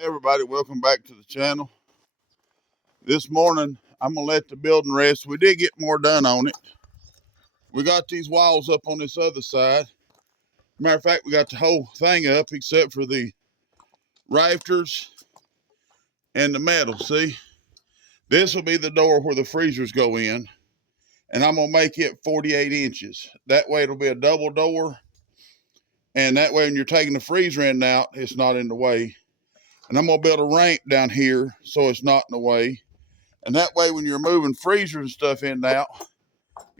Hey everybody, welcome back to the channel. This morning, I'm going to let the building rest. We did get more done on it. We got these walls up on this other side. Matter of fact, we got the whole thing up except for the rafters and the metal. See, this will be the door where the freezers go in, and I'm going to make it 48 inches. That way it'll be a double door, and that way when you're taking the freezer in and out, it's not in the way. And I'm going to build a ramp down here so it's not in the way. And that way, when you're moving freezers and stuff in and out,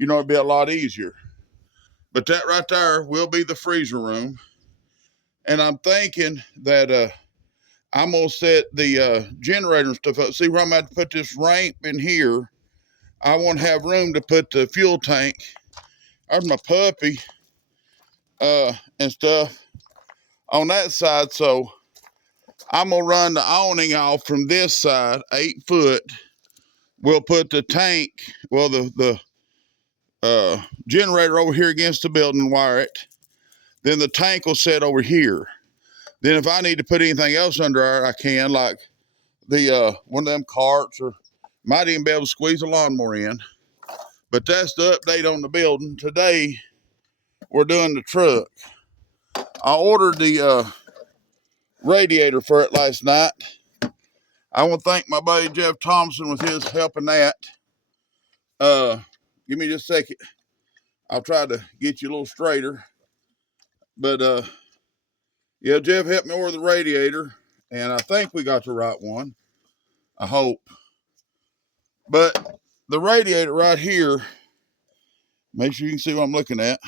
it'll be a lot easier. But that right there will be the freezer room. And I'm thinking that I'm going to set the generator and stuff up. See where I'm going to put this ramp in here? I want to have room to put the fuel tank. There's my puppy and stuff on that side. So I'm going to run the awning off from this side, 8 foot. We'll put the tank, well, the generator over here against the building and wire it. Then the tank will set over here. Then if I need to put anything else under there, I can, like the one of them carts, or might even be able to squeeze a lawnmower in. But that's the update on the building. Today, we're doing the truck. I ordered the radiator for it last night. I want to thank my buddy Jeff Thompson with his helping that. Give me just a second. I'll try to get you a little straighter. But yeah, Jeff helped me order the radiator, and I think we got the right one. I hope. But the radiator right here, make sure you can see what I'm looking at.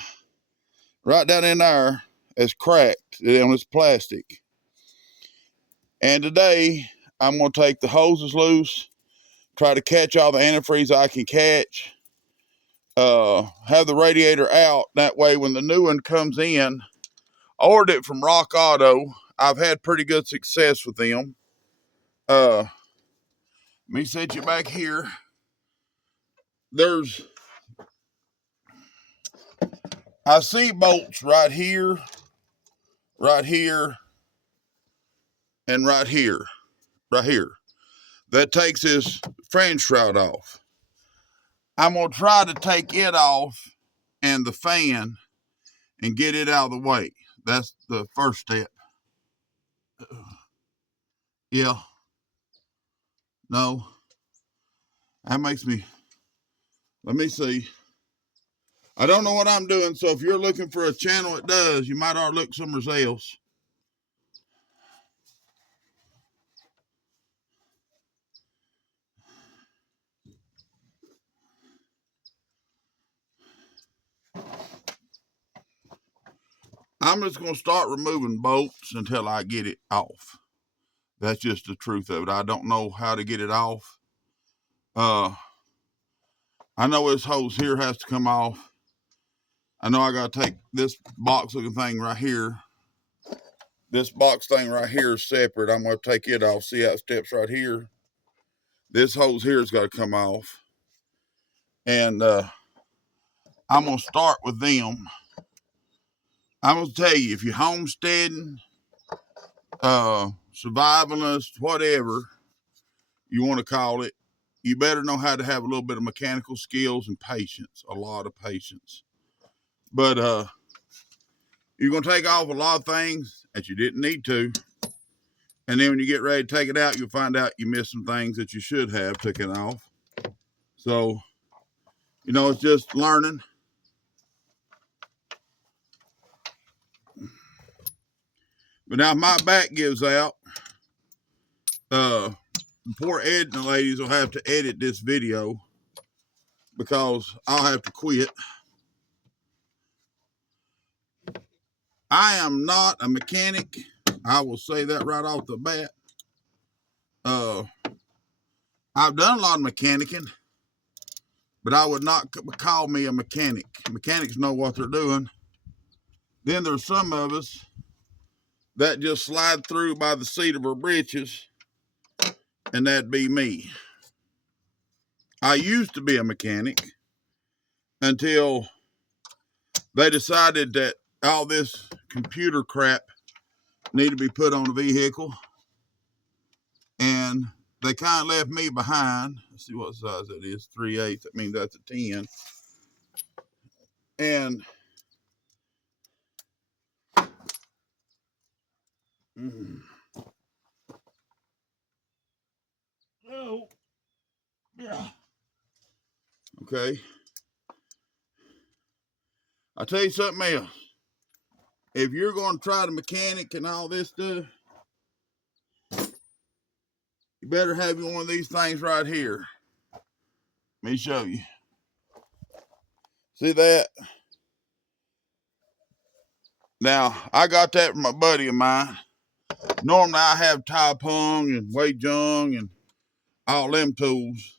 Right down in there is cracked on this plastic. And today, I'm going to take the hoses loose, try to catch all the antifreeze I can catch, have the radiator out. That way, when the new one comes in, I ordered it from Rock Auto. I've had pretty good success with them. Let me set you back here. I see bolts right here, and right here. That takes this fan shroud off. I'm going to try to take it off and the fan and get it out of the way. That's the first step. Yeah. No. That makes me, let me see. I don't know what I'm doing, so if you're looking for a channel that does, you might ought to look somewhere else. I'm just going to start removing bolts until I get it off. That's just the truth of it. I don't know how to get it off. I know this hose here has to come off. I know I got to take this box looking thing right here. This box thing right here is separate. I'm going to take it off. See how it steps right here? This hose here has got to come off. And I'm going to start with them. I'm going to tell you, if you're homesteading, survivalist, whatever you want to call it, you better know how to have a little bit of mechanical skills and patience, a lot of patience. But you're going to take off a lot of things that you didn't need to. And then when you get ready to take it out, you'll find out you missed some things that you should have taken off. So, it's just learning. But now my back gives out. Poor Ed and the ladies will have to edit this video because I'll have to quit. I am not a mechanic. I will say that right off the bat. I've done a lot of mechanicking, but I would not call me a mechanic. Mechanics know what they're doing. Then there's some of us that just slide through by the seat of our britches, and that'd be me. I used to be a mechanic until they decided that all this computer crap needed to be put on a vehicle. they kind of left me behind. Let's see what size that is. 3/8. That means that's a 10. And oh, yeah. Okay. I'll tell you something else. If you're going to try the mechanic and all this stuff, you better have one of these things right here. Let me show you. See that? Now, I got that from a buddy of mine. Normally, I have Tai Pung and Wei Jung and all them tools.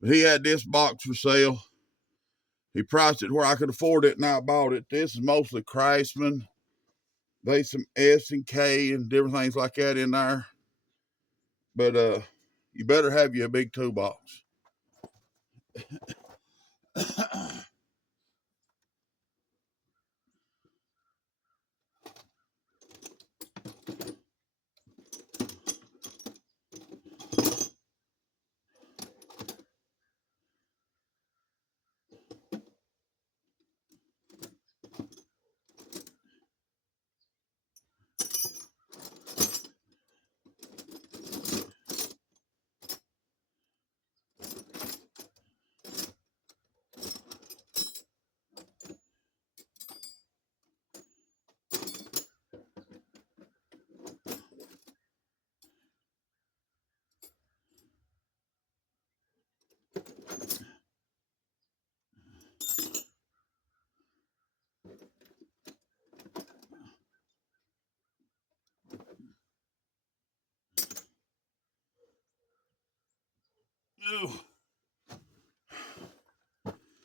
But he had this box for sale. He priced it where I could afford it, and I bought it. This is mostly Craftsman. There's some S and K and different things like that in there. But you better have you a big toolbox.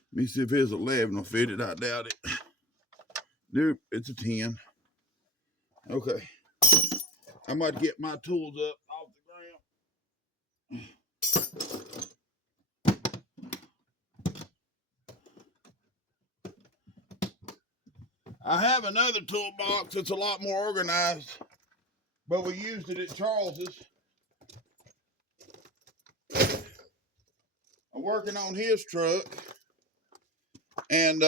Let me see if it's 11 will fit it. I doubt it. Nope, it's a 10. Okay. I'm about to get my tools up off the ground. I have another toolbox that's a lot more organized, but we used it at Charles's. I'm working on his truck, and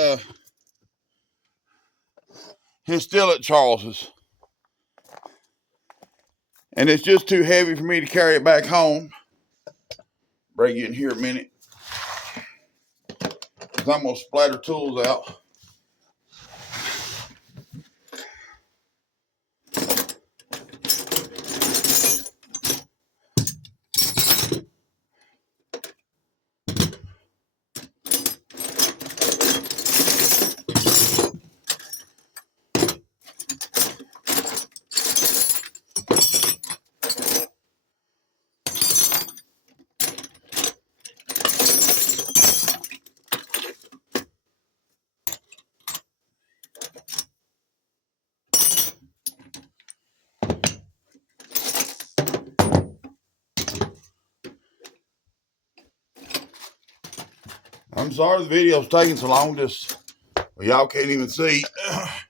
he's still at Charles's. And it's just too heavy for me to carry it back home. Bring you in here a minute, because I'm going to splatter tools out. I'm sorry the video's taking so long. Just y'all can't even see. I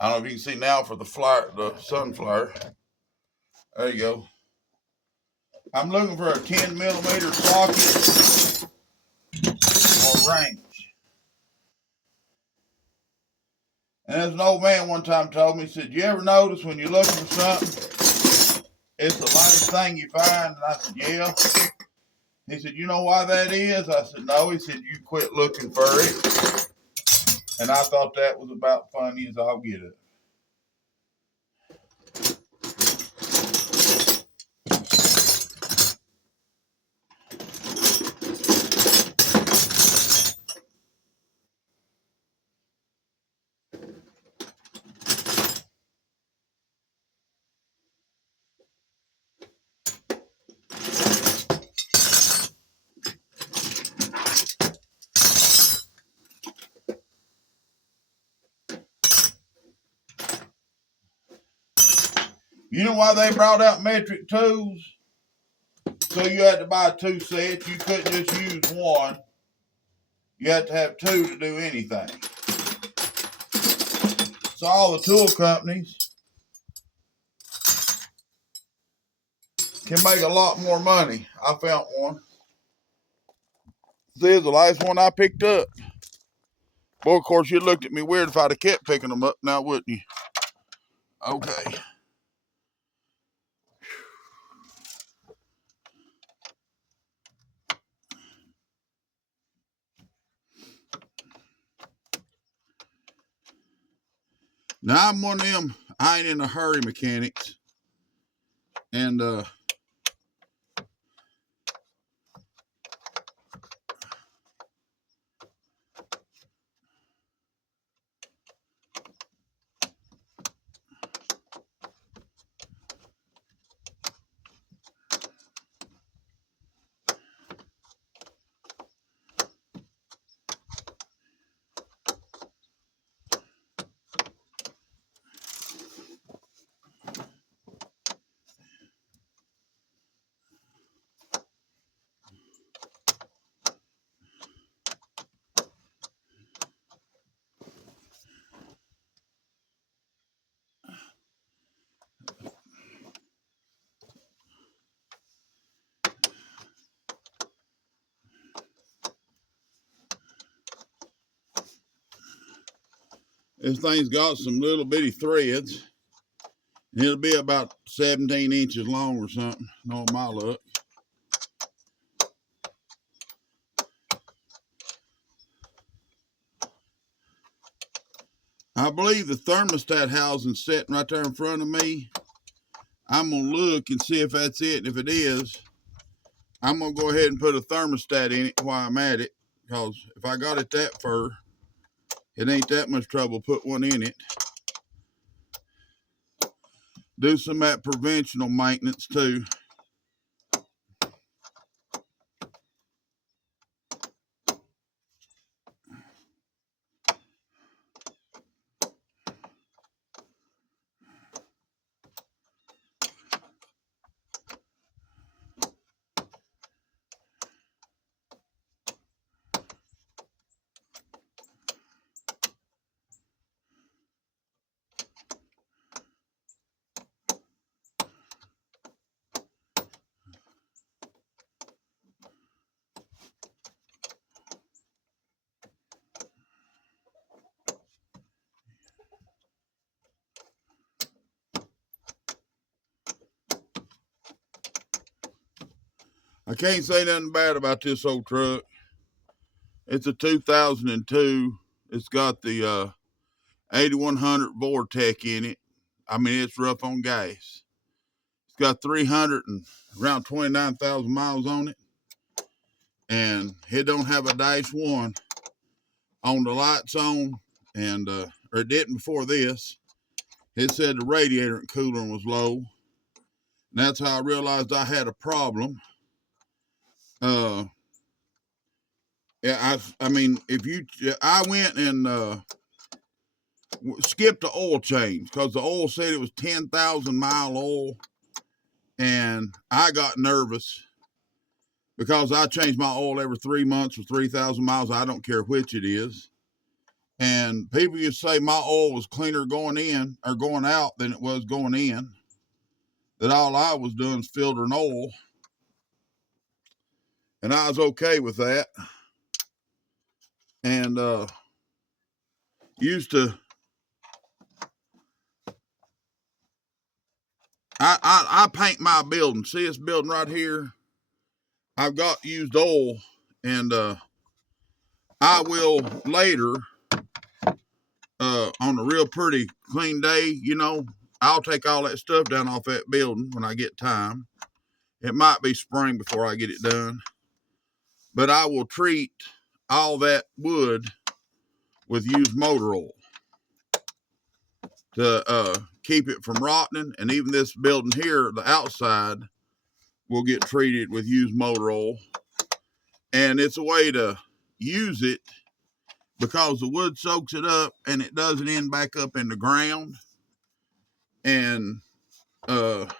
don't know if you can see now for the flare, the sun flare. There you go. I'm looking for a 10mm socket or range. And as an old man one time told me, he said, "You ever notice when you're looking for something, it's the last thing you find?" And I said, "Yeah." He said, "You know why that is?" I said, "No." He said, "You quit looking for it." And I thought that was about funny as I'll get it. You know why they brought out metric tools? So you had to buy 2 sets. You couldn't just use one. You had to have 2 to do anything. So all the tool companies can make a lot more money. I found one. This is the last one I picked up. Boy, of course, you looked at me weird if I'd have kept picking them up now, wouldn't you? Okay. Now, I'm one of them, I ain't in a hurry mechanics. And, this thing's got some little bitty threads. And it'll be about 17 inches long or something, on my luck. I believe the thermostat housing's sitting right there in front of me. I'm going to look and see if that's it. And if it is, I'm going to go ahead and put a thermostat in it while I'm at it. Because if I got it that fur, it ain't that much trouble put one in it. Do some of that preventional maintenance too. I can't say nothing bad about this old truck. It's a 2002. It's got the 8100 Vortec in it. I mean, it's rough on gas. It's got 300 and around 29,000 miles on it. And it don't have a -1 on the lights on. And, or it didn't before this. It said the radiator and coolant was low. And that's how I realized I had a problem. Yeah, I mean, I went and skipped the oil change because the oil said it was 10,000 mile oil, and I got nervous because I change my oil every 3 months for 3,000 miles. I don't care which it is. And people used to say my oil was cleaner going in or going out than it was going in. That all I was doing was filtering oil, and I was okay with that. And used to. I paint my building. See this building right here? I've got used oil, and I will later, on a real pretty clean day, I'll take all that stuff down off that building when I get time. It might be spring before I get it done, but I will treat all that wood with used motor oil to keep it from rotting. And even this building here, the outside, will get treated with used motor oil. And it's a way to use it because the wood soaks it up and it doesn't end back up in the ground. And it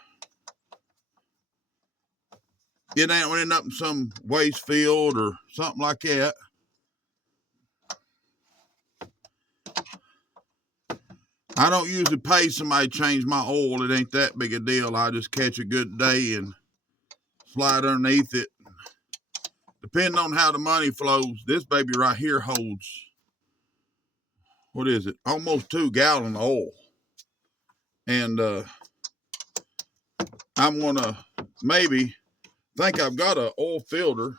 ain't end up in some waste field or something like that. I don't usually pay somebody to change my oil. It ain't that big a deal. I just catch a good day and slide underneath it. Depending on how the money flows, this baby right here holds, what is it? Almost 2 gallons of oil. And I'm gonna think I've got an oil filter.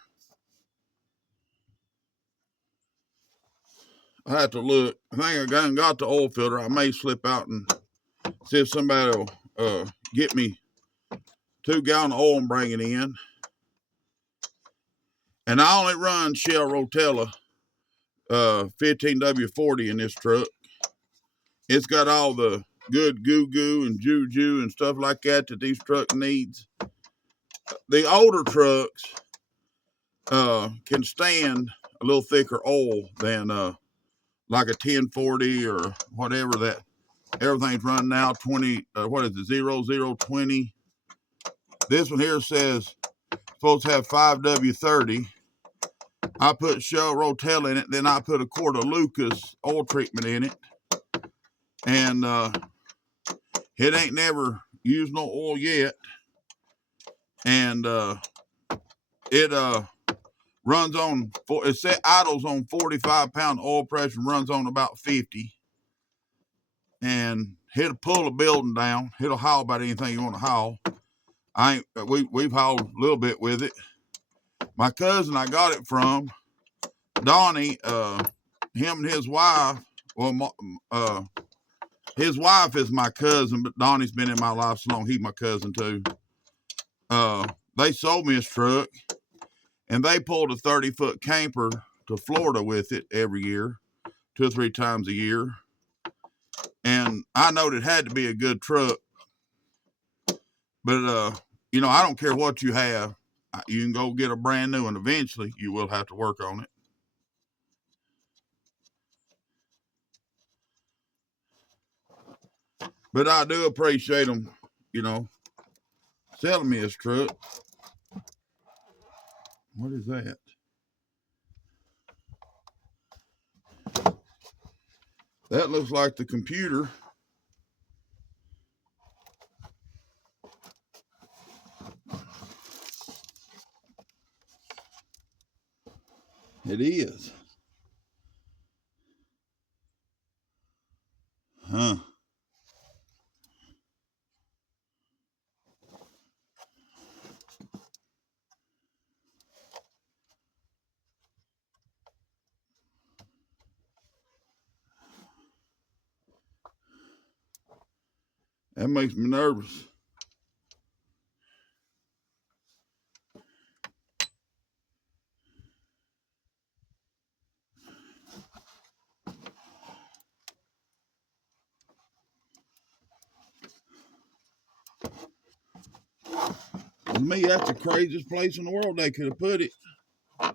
I have to look. I think I got the oil filter. I may slip out and see if somebody will get me 2 gallons of oil and bring it in. And I only run Shell Rotella 15W40 in this truck. It's got all the good goo and juju and stuff like that these trucks needs. The older trucks can stand a little thicker oil than like a 1040 or whatever that. Everything's running now 20. What is it? 0020. This one here says supposed to have 5W30. I put Shell Rotella in it, then I put a quart of Lucas oil treatment in it, and it ain't never used no oil yet, and it runs on, it set idles on 45-pound oil pressure, runs on about 50, and it'll pull a building down. It'll haul about anything you want to haul. We've hauled a little bit with it. My cousin I got it from, Donnie, him and his wife, his wife is my cousin, but Donnie's been in my life so long, he's my cousin too. They sold me his truck, and they pulled a 30-foot camper to Florida with it every year, 2 or 3 times a year. And I know it had to be a good truck, but you know, I don't care what you have. You can go get a brand new, and eventually you will have to work on it. But I do appreciate them, you know, selling me his truck. What is that? That looks like the computer. It is. Huh. That makes me nervous. To me, that's the craziest place in the world they could have put it. Let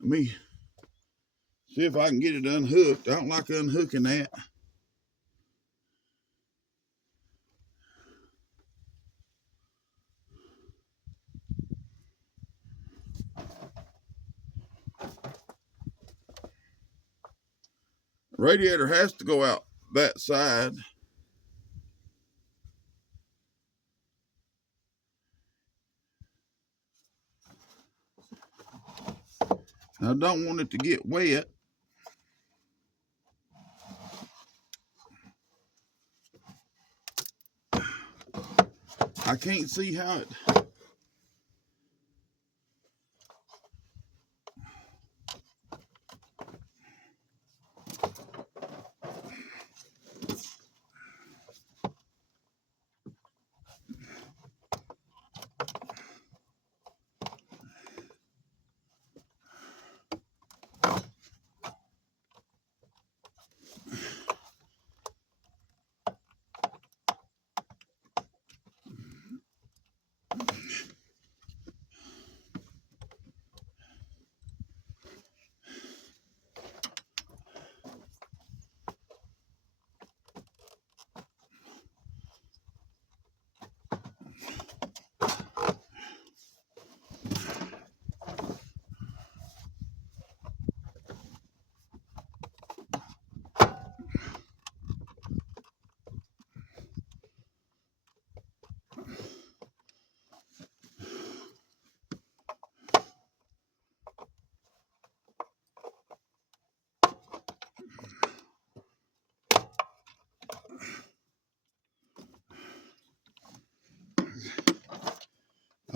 me see if I can get it unhooked. I don't like unhooking that. Radiator has to go out that side. I don't want it to get wet. I can't see how it.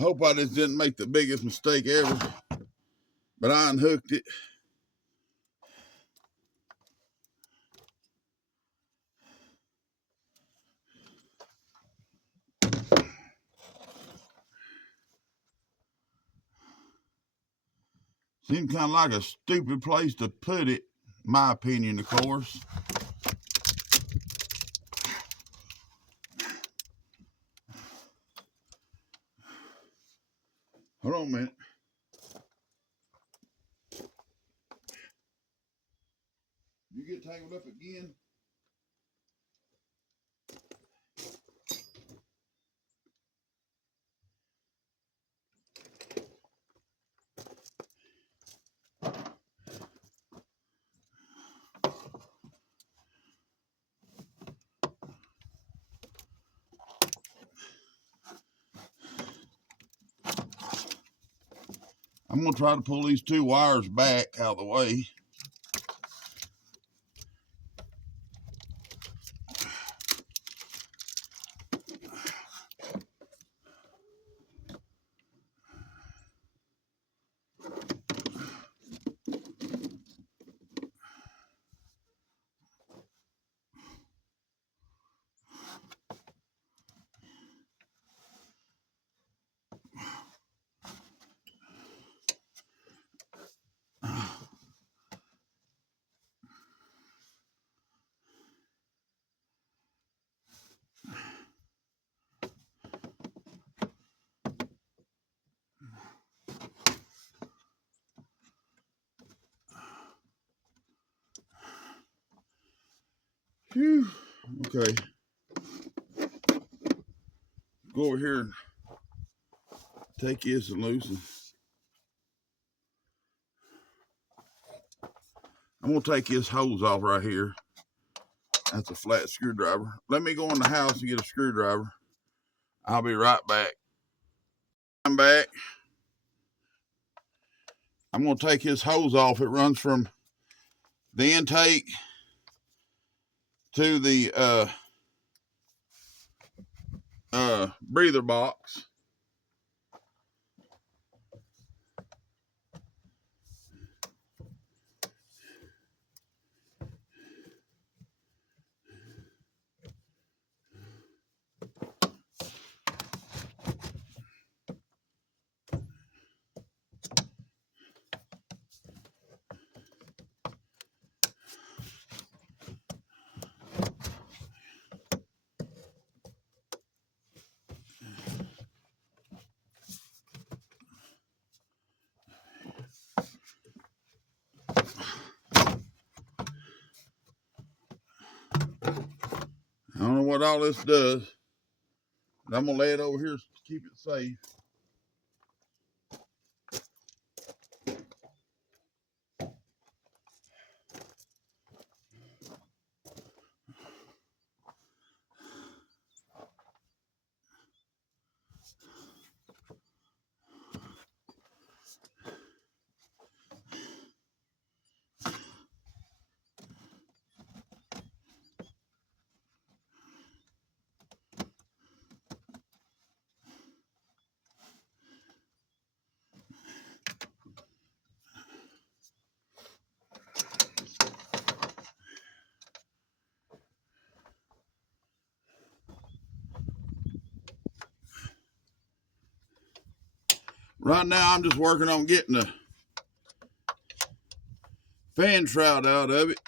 I hope I just didn't make the biggest mistake ever, but I unhooked it. Seemed kind of like a stupid place to put it, my opinion, of course. Hold on a minute. You get tangled up again? I'm going to try to pull these two wires back out of the way. Phew. Okay. Go over here and take this and loosen. I'm going to take this hose off right here. That's a flat screwdriver. Let me go in the house and get a screwdriver. I'll be right back. I'm back. I'm going to take his hose off. It runs from the intake to the breather box. I don't know what all this does, but I'm going to lay it over here to keep it safe. Right now, I'm just working on getting the fan shroud out of it.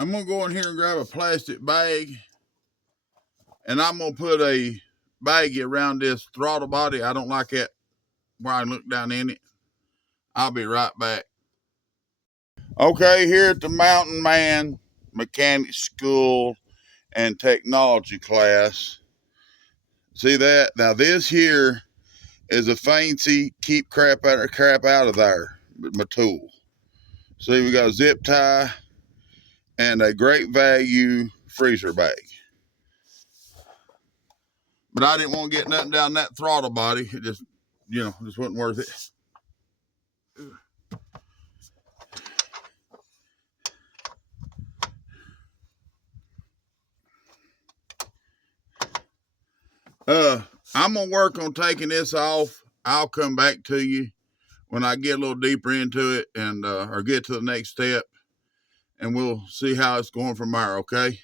I'm gonna go in here and grab a plastic bag, and I'm gonna put a baggie around this throttle body. I don't like that where I look down in it. I'll be right back. Okay, here at the Mountain Man Mechanic School and Technology class. See that? Now this here is a fancy keep crap out of there, my tool. See, we got a zip tie and a great value freezer bag. But I didn't want to get nothing down that throttle body. It just, just wasn't worth it. I'm gonna work on taking this off. I'll come back to you when I get a little deeper into it and or get to the next step, and we'll see how it's going from there, okay?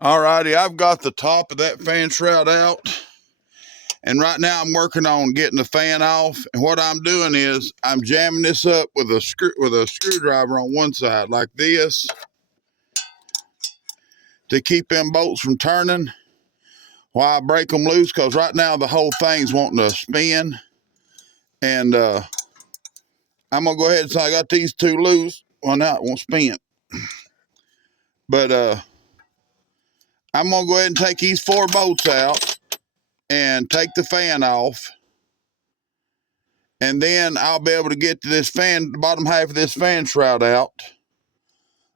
All righty, I've got the top of that fan shroud out, and right now I'm working on getting the fan off. And what I'm doing is I'm jamming this up with a screwdriver on one side like this to keep them bolts from turning while I break them loose, because right now the whole thing's wanting to spin. And I'm gonna go ahead and say I got these two loose. Well, now it won't spin. But I'm gonna go ahead and take these 4 bolts out and take the fan off. And then I'll be able to get to this fan, the bottom half of this fan shroud out.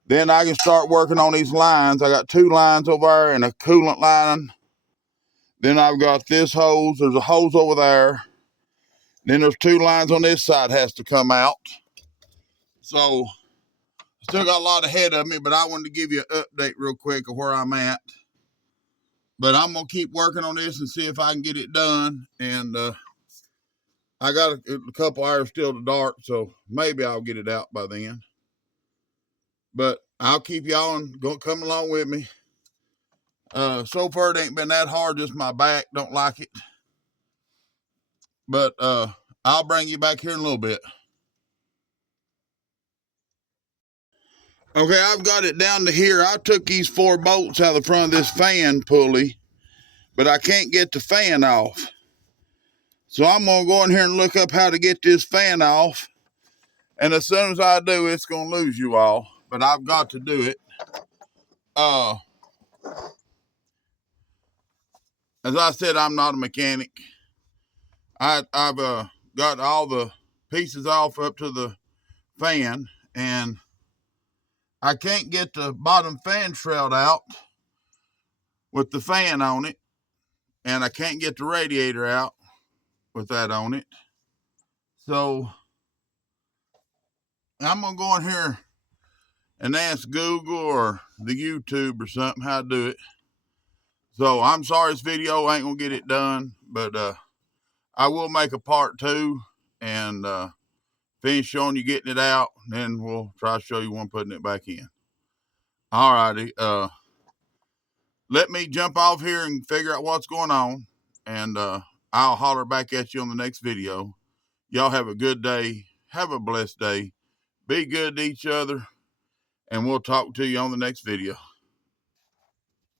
Then I can start working on these lines. I got 2 lines over there and a coolant line. Then I've got this hose. There's a hose over there. Then there's 2 lines on this side has to come out. So still got a lot ahead of me, but I wanted to give you an update real quick of where I'm at. But I'm going to keep working on this and see if I can get it done. And I got a couple hours still to dark, so maybe I'll get it out by then. But I'll keep y'all and come along with me. So far it ain't been that hard, just my back don't like it. But I'll bring you back here in a little bit. Okay, I've got it down to here. I took these 4 bolts out of the front of this fan pulley, but I can't get the fan off. So I'm gonna go in here and look up how to get this fan off. And as soon as I do, it's gonna lose you all. But I've got to do it. As I said, I'm not a mechanic. I've got all the pieces off up to the fan, and I can't get the bottom fan shroud out with the fan on it, and I can't get the radiator out with that on it. So I'm gonna go in here and ask Google or the YouTube or something how to do it. So I'm sorry this video ain't gonna get it done, but I will make a part 2 and finish showing you getting it out, and then we'll try to show you one putting it back in. All righty. Let me jump off here and figure out what's going on, and I'll holler back at you on the next video. Y'all have a good day. Have a blessed day. Be good to each other, and we'll talk to you on the next video.